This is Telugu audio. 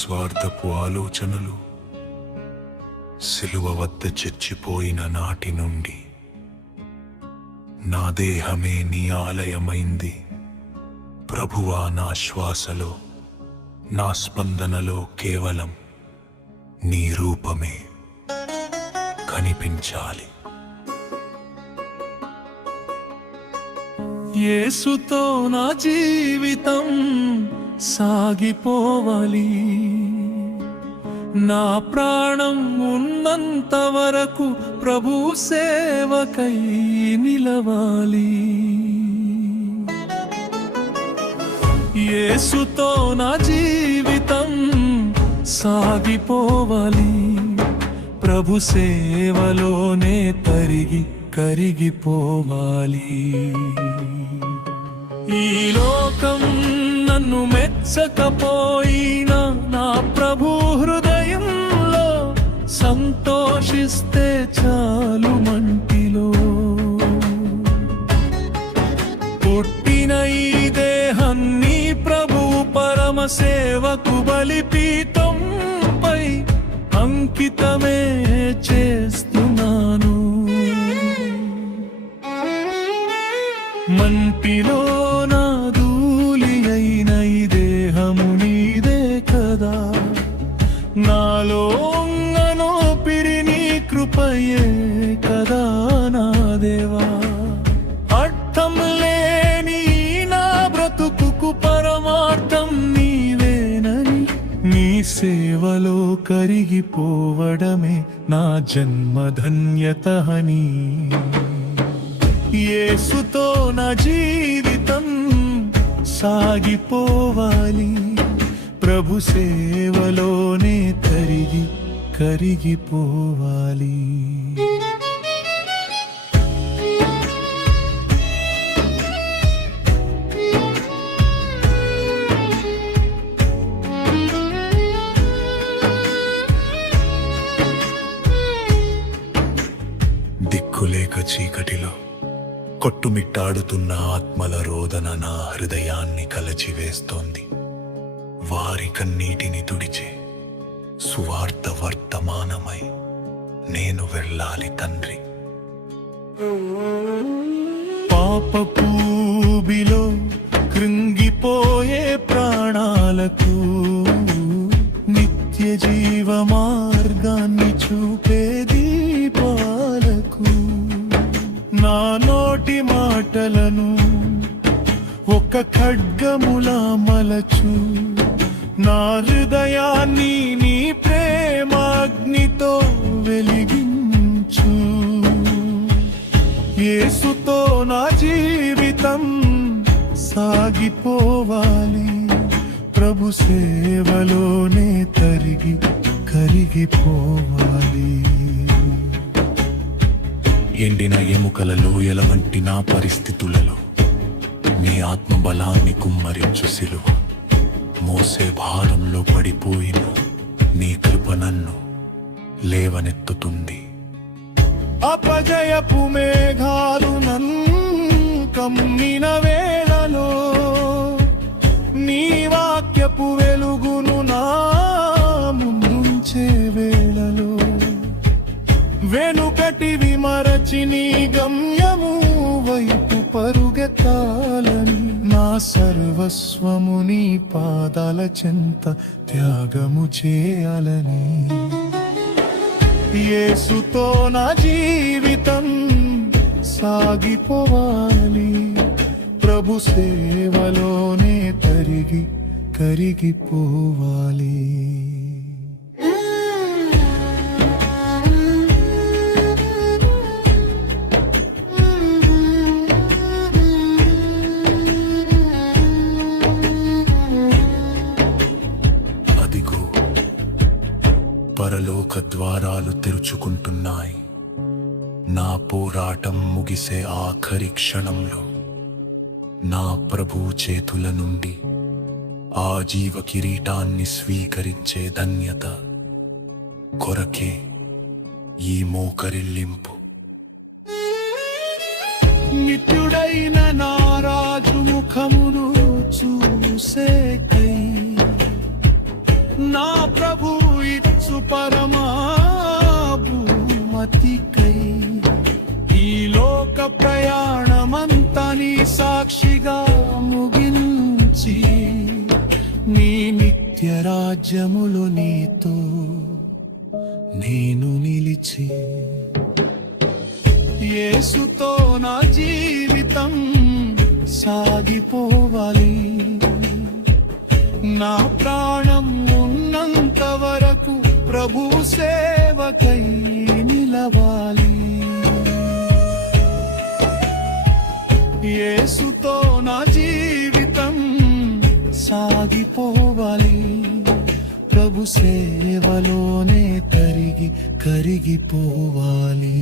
స్వార్థపు ఆలోచనలు సిలువ వద్ద చచ్చిపోయిన నాటి నుండి నా దేహమే నీ ఆలయమైంది. ప్రభువా, నా శ్వాసలో, నా స్పందనలో కేవలం నీ రూపమే కనిపించాలి. యేసుతో నా జీవితం సాగిపోవాలి. నా ప్రాణం ఉన్నంత వరకు ప్రభు సేవకై నిలవాలి. యేసుతో నా జీవితం సాగిపోవాలి. ప్రభు సేవలోనే కరిగిపోవాలి. ఈ లోకం నన్ను మెచ్చకపోయినా నా ప్రభు హృదయంలో సంతోషిస్తే చాలు. మంటిలో పుట్టిన ఈ దేహాన్ని ప్రభు పరమ సేవకు బలిపీఠంపై అంకితమే చేస్తున్నాను. మంటిలో నా ధూళి అయిన ఈ దేహము నీదే కదా. నాలో నోపిరి నీ కృపయే కదా నా దేవా. అర్థం లేని నా బ్రతుకుకు పరమార్థం నీవేనని, నీ సేవలో కరిగిపోవడమే నా జన్మధన్యత అని. యేసుతో నా జీవితం సాగిపోవాలి. ప్రభు సేవలోనే కరిగిపోవాలి. దిక్కులేక చీకటిలో కొట్టుమిట్టాడుతున్న ఆత్మల రోదన నా హృదయాన్ని కలచివేస్తోంది. వారి కన్నీటిని తుడిచే సువార్త వర్తమానమై నేను వెళ్ళాలి తండ్రి. పాపపూబిలో కృంగిపోయే ప్రాణాలకు నిత్య జీవ మార్గాన్ని చూపే దీపాలకు నా నోటి మాటలను ఒక ఖడ్గములా మలచు. నా హృదయాన్ని నీ ప్రేమాగ్నితో వెలిగించు. యేసుతో నా జీవితం సాగిపోవాలి. ప్రభు సేవలోనే కరిగిపోవాలి. ఎండిన ఎముకల లోయల వంటి నా పరిస్థితులలో నీ ఆత్మబలాన్ని కుమ్మరించు సిలువ. మోసే భారంలో పడిపోయిన నీ కృప నన్ను లేవనెత్తుతుంది. అపజయపు మేఘాలు నన్ను కమ్మిన వేళలో నీ వాక్యపు వెలుగును నా ముందుంచే వేళలో వెనుకటి విమరచి నీ గమ్యము వైపు పరుగెత్తాలని, నా సర్వస్వము నీ పాదాల చెంత త్యాగము చేయాలని. యేసుతో నా జీవితం సాగిపోవాలి. ప్రభు సేవలోనే కరిగిపోవాలి. పరలోక ద్వారాలు తెరుచుకుంటున్నాయి. నా పోరాటం ముగిసే ఆఖరి క్షణంలో నా ప్రభు చేతుల నుండి ఆ జీవ కిరీటాన్ని స్వీకరించే ధన్యత కొరకే ఈ మోకరిల్లింపు. నిత్యుడైన నా రాజు ముఖమును చూసేకై నా ప్రయాణమంతా నీ సాక్షిగా ముగించి నీ నిత్య రాజ్యములు నీతో నేను నిలిచి యేసుతో నా జీవితం సాగిపోవాలి నా ప్రాణం ఉన్నంత వరకు ప్రభు సేవకై నిలవాలి యేసుతో నా జీవితం సాగిపోవాలి ప్రభు సేవలోనే కరిగిపోవాలి